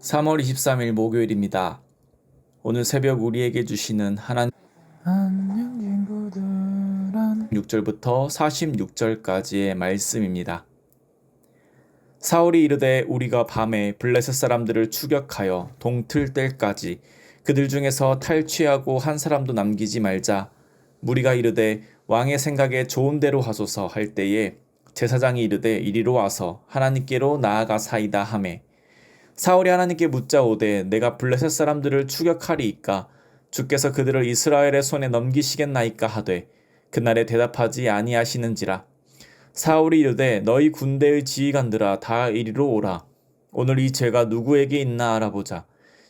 3월 23일 목요일입니다. 오늘 새벽 우리에게 주시는 하나님 안녕 친구들아 6절부터 46절까지의 말씀입니다. 사울이 이르되 우리가 밤에 블레셋 사람들을 추격하여 동틀 때까지 그들 중에서 탈취하고 한 사람도 남기지 말자. 무리가 이르되 왕의 생각에 좋은 대로 하소서 할 때에 제사장이 이르되 이리로 와서 하나님께로 나아가사이다 하매 사울이 하나님께 묻자오되 내가 블레셋 사람들을 추격하리이까 주께서 그들을 이스라엘의 손에 넘기시겠나이까 하되 그날에 대답하지 아니하시는지라. 사울이 이르되 너희 군대의 지휘관들아 다 이리로 오라. 오늘 이 죄가 누구에게 있나 알아보자.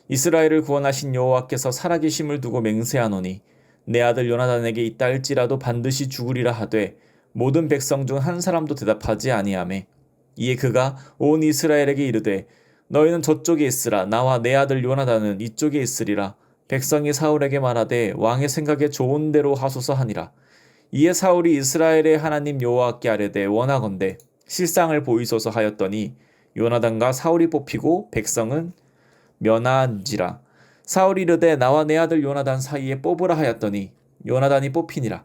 이스라엘을 구원하신 여호와께서 살아계심을 두고 맹세하노니 내 아들 요나단에게 있다 할지라도 반드시 죽으리라 하되 모든 백성 중 한 사람도 대답하지 아니하매 이에 그가 온 이스라엘에게 이르되 너희는 저쪽에 있으라. 나와 내 아들 요나단은 이쪽에 있으리라. 백성이 사울에게 말하되 왕의 생각에 좋은 대로 하소서 하니라. 이에 사울이 이스라엘의 하나님 여호와께 아뢰되 원하건대 실상을 보이소서 하였더니 요나단과 사울이 뽑히고 백성은 면한지라. 사울이 이르되 나와 내 아들 요나단 사이에 뽑으라 하였더니 요나단이 뽑히니라.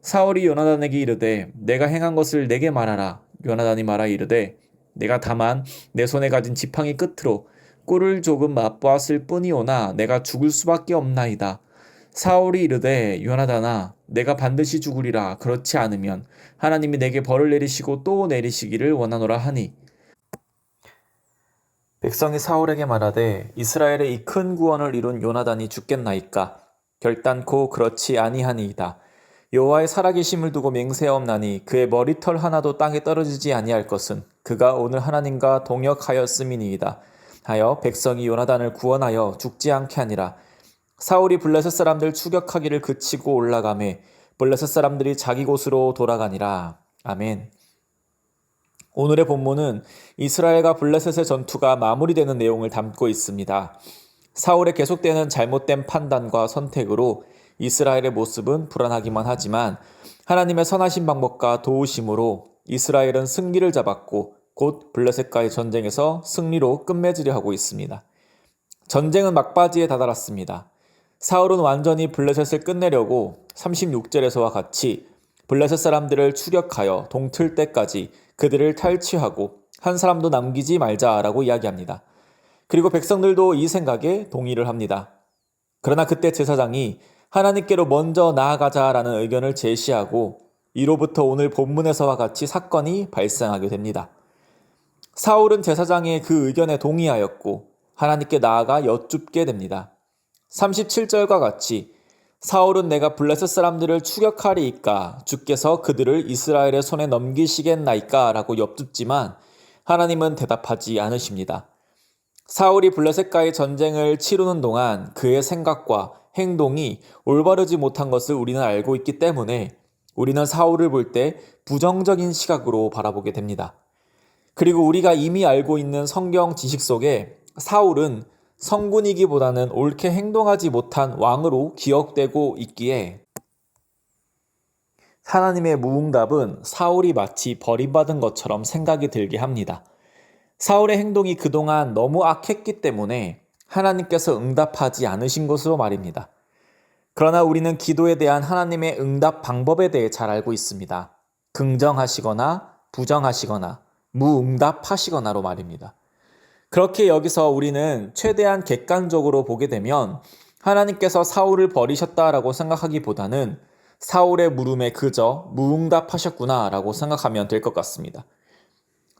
사울이 요나단에게 이르되 내가 행한 것을 내게 말하라. 요나단이 말하 이르되 내가 다만 내 손에 가진 지팡이 끝으로 꿀을 조금 맛보았을 뿐이오나 내가 죽을 수밖에 없나이다. 사울이 이르되 요나단아 내가 반드시 죽으리라. 그렇지 않으면 하나님이 내게 벌을 내리시고 또 내리시기를 원하노라 하니 백성이 사울에게 말하되 이스라엘의 이 큰 구원을 이룬 요나단이 죽겠나이까. 결단코 그렇지 아니하니이다. 여호와의 살아계심을 두고 맹세하옵나니 그의 머리털 하나도 땅에 떨어지지 아니할 것은 그가 오늘 하나님과 동역하였음이니이다. 하여 백성이 요나단을 구원하여 죽지 않게 하니라. 사울이 블레셋 사람들 추격하기를 그치고 올라가매 블레셋 사람들이 자기 곳으로 돌아가니라. 아멘. 오늘의 본문은 이스라엘과 블레셋의 전투가 마무리되는 내용을 담고 있습니다. 사울의 계속되는 잘못된 판단과 선택으로 이스라엘의 모습은 불안하기만 하지만 하나님의 선하신 방법과 도우심으로 이스라엘은 승기를 잡았고 곧 블레셋과의 전쟁에서 승리로 끝맺으려 하고 있습니다. 전쟁은 막바지에 다다랐습니다. 사울은 완전히 블레셋을 끝내려고 36절에서와 같이 블레셋 사람들을 추격하여 동틀 때까지 그들을 탈취하고 한 사람도 남기지 말자라고 이야기합니다. 그리고 백성들도 이 생각에 동의를 합니다. 그러나 그때 제사장이 하나님께로 먼저 나아가자라는 의견을 제시하고 이로부터 오늘 본문에서와 같이 사건이 발생하게 됩니다. 사울은 제사장의 그 의견에 동의하였고 하나님께 나아가 여쭙게 됩니다. 37절과 같이 사울은 내가 블레셋 사람들을 추격하리이까 주께서 그들을 이스라엘의 손에 넘기시겠나이까 라고 여쭙지만 하나님은 대답하지 않으십니다. 사울이 블레셋과의 전쟁을 치르는 동안 그의 생각과 행동이 올바르지 못한 것을 우리는 알고 있기 때문에 우리는 사울을 볼 때 부정적인 시각으로 바라보게 됩니다. 그리고 우리가 이미 알고 있는 성경 지식 속에 사울은 성군이기보다는 옳게 행동하지 못한 왕으로 기억되고 있기에 하나님의 무응답은 사울이 마치 버림받은 것처럼 생각이 들게 합니다. 사울의 행동이 그동안 너무 악했기 때문에 하나님께서 응답하지 않으신 것으로 말입니다. 그러나 우리는 기도에 대한 하나님의 응답 방법에 대해 잘 알고 있습니다. 긍정하시거나 부정하시거나 무응답하시거나로 말입니다. 그렇게 여기서 우리는 최대한 객관적으로 보게 되면 하나님께서 사울을 버리셨다라고 생각하기보다는 사울의 물음에 그저 무응답하셨구나라고 생각하면 될 것 같습니다.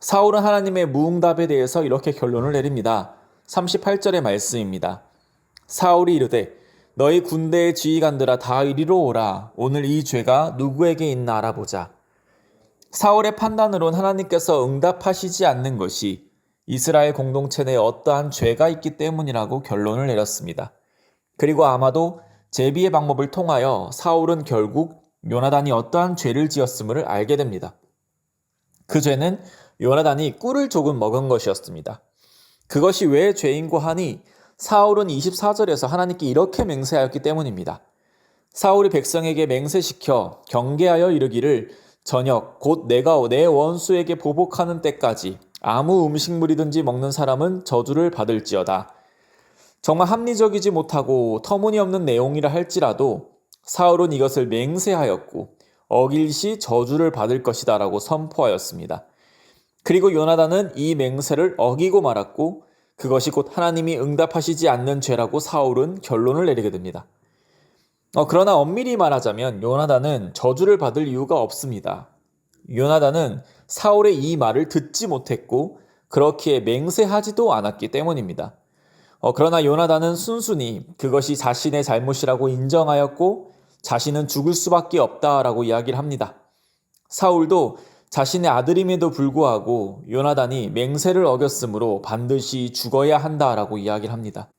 사울은 하나님의 무응답에 대해서 이렇게 결론을 내립니다. 38절의 말씀입니다. 사울이 이르되 너희 군대의 지휘관들아 다 이리로 오라. 오늘 이 죄가 누구에게 있나 알아보자. 사울의 판단으론 하나님께서 응답하시지 않는 것이 이스라엘 공동체 내에 어떠한 죄가 있기 때문이라고 결론을 내렸습니다. 그리고 아마도 제비의 방법을 통하여 사울은 결국 요나단이 어떠한 죄를 지었음을 알게 됩니다. 그 죄는 요나단이 꿀을 조금 먹은 것이었습니다. 그것이 왜 죄인고 하니 사울은 24절에서 하나님께 이렇게 맹세하였기 때문입니다. 사울이 백성에게 맹세시켜 경계하여 이르기를 저녁 곧 내가 내 원수에게 보복하는 때까지 아무 음식물이든지 먹는 사람은 저주를 받을지어다. 정말 합리적이지 못하고 터무니없는 내용이라 할지라도 사울은 이것을 맹세하였고 어길시 저주를 받을 것이다 라고 선포하였습니다. 그리고 요나단은 이 맹세를 어기고 말았고 그것이 곧 하나님이 응답하시지 않는 죄라고 사울은 결론을 내리게 됩니다. 그러나 엄밀히 말하자면 요나단은 저주를 받을 이유가 없습니다. 요나단은 사울의 이 말을 듣지 못했고 그렇기에 맹세하지도 않았기 때문입니다. 그러나 요나단은 순순히 그것이 자신의 잘못이라고 인정하였고 자신은 죽을 수밖에 없다라고 이야기를 합니다. 사울도 자신의 아들임에도 불구하고 요나단이 맹세를 어겼으므로 반드시 죽어야 한다라고 이야기를 합니다.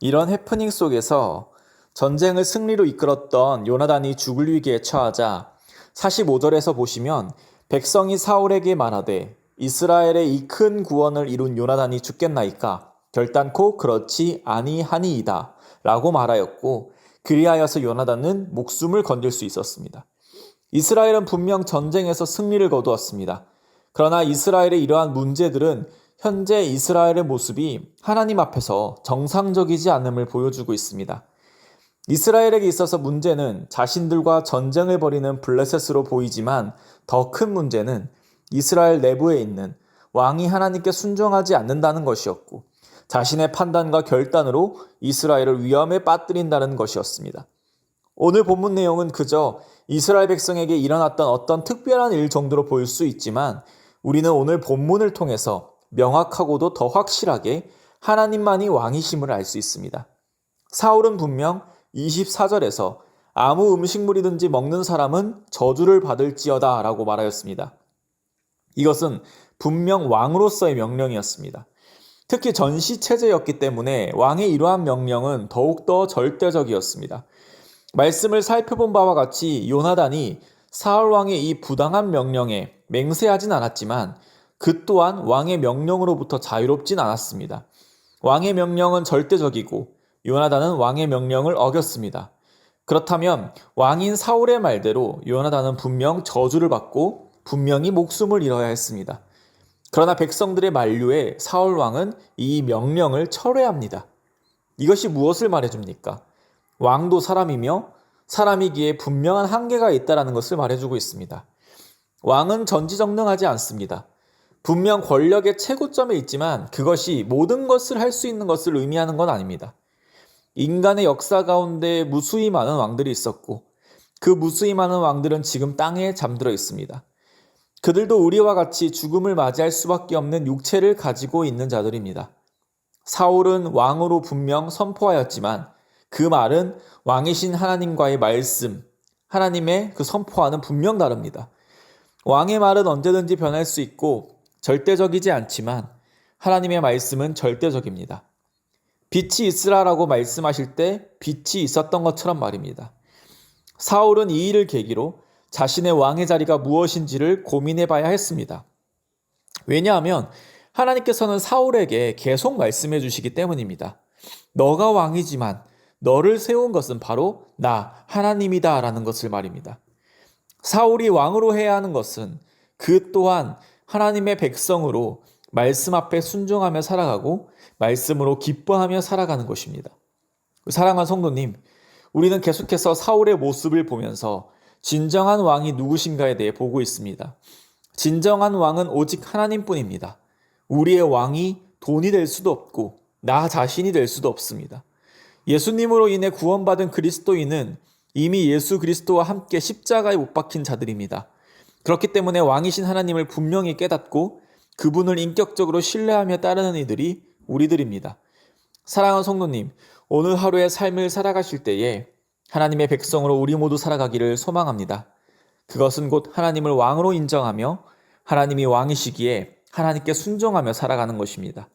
이런 해프닝 속에서 전쟁을 승리로 이끌었던 요나단이 죽을 위기에 처하자 45절에서 보시면 백성이 사울에게 말하되 이스라엘의 이 큰 구원을 이룬 요나단이 죽겠나이까 결단코 그렇지 아니하니이다 라고 말하였고 그리하여서 요나단은 목숨을 건질 수 있었습니다. 이스라엘은 분명 전쟁에서 승리를 거두었습니다. 그러나 이스라엘의 이러한 문제들은 현재 이스라엘의 모습이 하나님 앞에서 정상적이지 않음을 보여주고 있습니다. 이스라엘에게 있어서 문제는 자신들과 전쟁을 벌이는 블레셋으로 보이지만 더 큰 문제는 이스라엘 내부에 있는 왕이 하나님께 순종하지 않는다는 것이었고 자신의 판단과 결단으로 이스라엘을 위험에 빠뜨린다는 것이었습니다. 오늘 본문 내용은 그저 이스라엘 백성에게 일어났던 어떤 특별한 일 정도로 보일 수 있지만 우리는 오늘 본문을 통해서 명확하고도 더 확실하게 하나님만이 왕이심을 알 수 있습니다. 사울은 분명 24절에서 아무 음식물이든지 먹는 사람은 저주를 받을지어다 라고 말하였습니다. 이것은 분명 왕으로서의 명령이었습니다. 특히 전시체제였기 때문에 왕의 이러한 명령은 더욱더 절대적이었습니다. 말씀을 살펴본 바와 같이 요나단이 사울 왕의 이 부당한 명령에 맹세하진 않았지만 그 또한 왕의 명령으로부터 자유롭진 않았습니다. 왕의 명령은 절대적이고 요나단은 왕의 명령을 어겼습니다. 그렇다면 왕인 사울의 말대로 요나단은 분명 저주를 받고 분명히 목숨을 잃어야 했습니다. 그러나 백성들의 만류에 사울 왕은 이 명령을 철회합니다. 이것이 무엇을 말해줍니까? 왕도 사람이며 사람이기에 분명한 한계가 있다는 것을 말해주고 있습니다. 왕은 전지전능하지 않습니다. 분명 권력의 최고점에 있지만 그것이 모든 것을 할 수 있는 것을 의미하는 건 아닙니다. 인간의 역사 가운데 무수히 많은 왕들이 있었고 그 무수히 많은 왕들은 지금 땅에 잠들어 있습니다. 그들도 우리와 같이 죽음을 맞이할 수밖에 없는 육체를 가지고 있는 자들입니다. 사울은 왕으로 분명 선포하였지만 그 말은 왕이신 하나님과의 말씀, 하나님의 그 선포와는 분명 다릅니다. 왕의 말은 언제든지 변할 수 있고 절대적이지 않지만 하나님의 말씀은 절대적입니다. 빛이 있으라라고 말씀하실 때 빛이 있었던 것처럼 말입니다. 사울은 이 일을 계기로 자신의 왕의 자리가 무엇인지를 고민해 봐야 했습니다. 왜냐하면 하나님께서는 사울에게 계속 말씀해 주시기 때문입니다. 너가 왕이지만 너를 세운 것은 바로 나 하나님이다 라는 것을 말입니다. 사울이 왕으로 해야 하는 것은 그 또한 하나님의 백성으로 말씀 앞에 순종하며 살아가고 말씀으로 기뻐하며 살아가는 것입니다. 사랑하는 성도님, 우리는 계속해서 사울의 모습을 보면서 진정한 왕이 누구신가에 대해 보고 있습니다. 진정한 왕은 오직 하나님뿐입니다. 우리의 왕이 돈이 될 수도 없고 나 자신이 될 수도 없습니다. 예수님으로 인해 구원받은 그리스도인은 이미 예수 그리스도와 함께 십자가에 못 박힌 자들입니다. 그렇기 때문에 왕이신 하나님을 분명히 깨닫고 그분을 인격적으로 신뢰하며 따르는 이들이 우리들입니다. 사랑하는 성도님, 오늘 하루의 삶을 살아가실 때에 하나님의 백성으로 우리 모두 살아가기를 소망합니다. 그것은 곧 하나님을 왕으로 인정하며 하나님이 왕이시기에 하나님께 순종하며 살아가는 것입니다.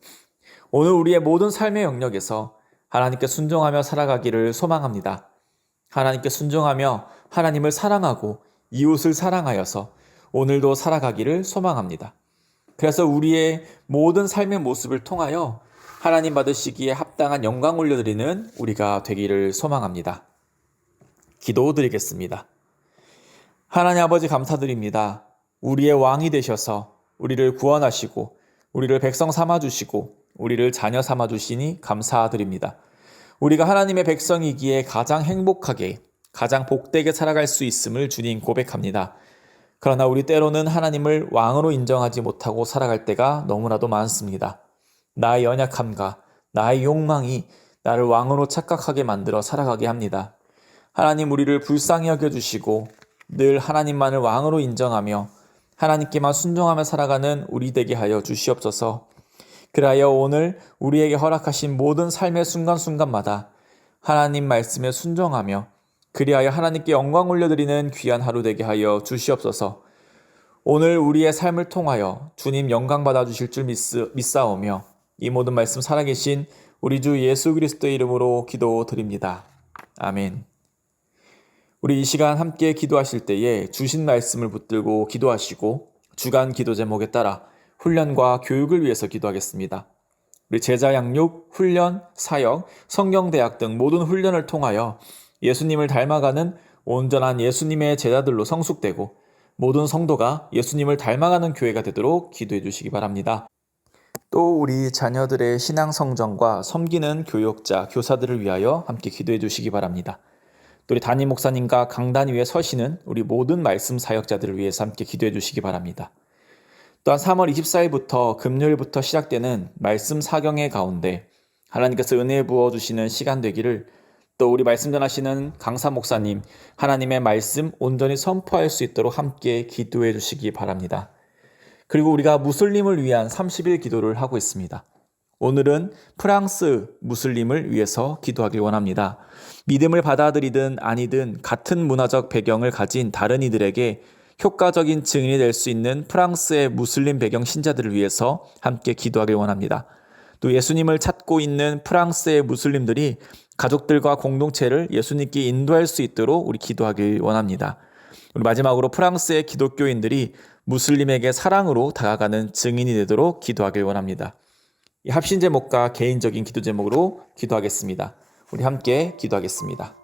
오늘 우리의 모든 삶의 영역에서 하나님께 순종하며 살아가기를 소망합니다. 하나님께 순종하며 하나님을 사랑하고 이웃을 사랑하여서 오늘도 살아가기를 소망합니다. 그래서 우리의 모든 삶의 모습을 통하여 하나님 받으시기에 합당한 영광 올려드리는 우리가 되기를 소망합니다. 기도드리겠습니다. 하나님 아버지 감사드립니다. 우리의 왕이 되셔서 우리를 구원하시고 우리를 백성 삼아주시고 우리를 자녀 삼아주시니 감사드립니다. 우리가 하나님의 백성이기에 가장 행복하게, 가장 복되게 살아갈 수 있음을 주님 고백합니다. 그러나 우리 때로는 하나님을 왕으로 인정하지 못하고 살아갈 때가 너무나도 많습니다. 나의 연약함과 나의 욕망이 나를 왕으로 착각하게 만들어 살아가게 합니다. 하나님 우리를 불쌍히 여겨주시고 늘 하나님만을 왕으로 인정하며 하나님께만 순종하며 살아가는 우리 되게 하여 주시옵소서. 그리하여 오늘 우리에게 허락하신 모든 삶의 순간순간마다 하나님 말씀에 순종하며 그리하여 하나님께 영광 올려드리는 귀한 하루 되게 하여 주시옵소서. 오늘 우리의 삶을 통하여 주님 영광 받아주실 줄 믿사오며 이 모든 말씀 살아계신 우리 주 예수 그리스도의 이름으로 기도드립니다. 아멘. 우리 이 시간 함께 기도하실 때에 주신 말씀을 붙들고 기도하시고 주간 기도 제목에 따라 훈련과 교육을 위해서 기도하겠습니다. 우리 제자 양육, 훈련, 사역, 성경대학 등 모든 훈련을 통하여 예수님을 닮아가는 온전한 예수님의 제자들로 성숙되고 모든 성도가 예수님을 닮아가는 교회가 되도록 기도해 주시기 바랍니다. 또 우리 자녀들의 신앙 성정과 섬기는 교육자, 교사들을 위하여 함께 기도해 주시기 바랍니다. 또 우리 담임 목사님과 강단 위에 서시는 우리 모든 말씀 사역자들을 위해서 함께 기도해 주시기 바랍니다. 또한 3월 24일부터 금요일부터 시작되는 말씀 사경의 가운데 하나님께서 은혜 부어주시는 시간 되기를 또 우리 말씀 전하시는 강사 목사님 하나님의 말씀 온전히 선포할 수 있도록 함께 기도해 주시기 바랍니다. 그리고 우리가 무슬림을 위한 30일 기도를 하고 있습니다. 오늘은 프랑스 무슬림을 위해서 기도하길 원합니다. 믿음을 받아들이든 아니든 같은 문화적 배경을 가진 다른 이들에게 효과적인 증인이 될 수 있는 프랑스의 무슬림 배경 신자들을 위해서 함께 기도하길 원합니다. 또 예수님을 찾고 있는 프랑스의 무슬림들이 가족들과 공동체를 예수님께 인도할 수 있도록 우리 기도하길 원합니다. 우리 마지막으로 프랑스의 기독교인들이 무슬림에게 사랑으로 다가가는 증인이 되도록 기도하길 원합니다. 이 합신 제목과 개인적인 기도 제목으로 기도하겠습니다. 우리 함께 기도하겠습니다.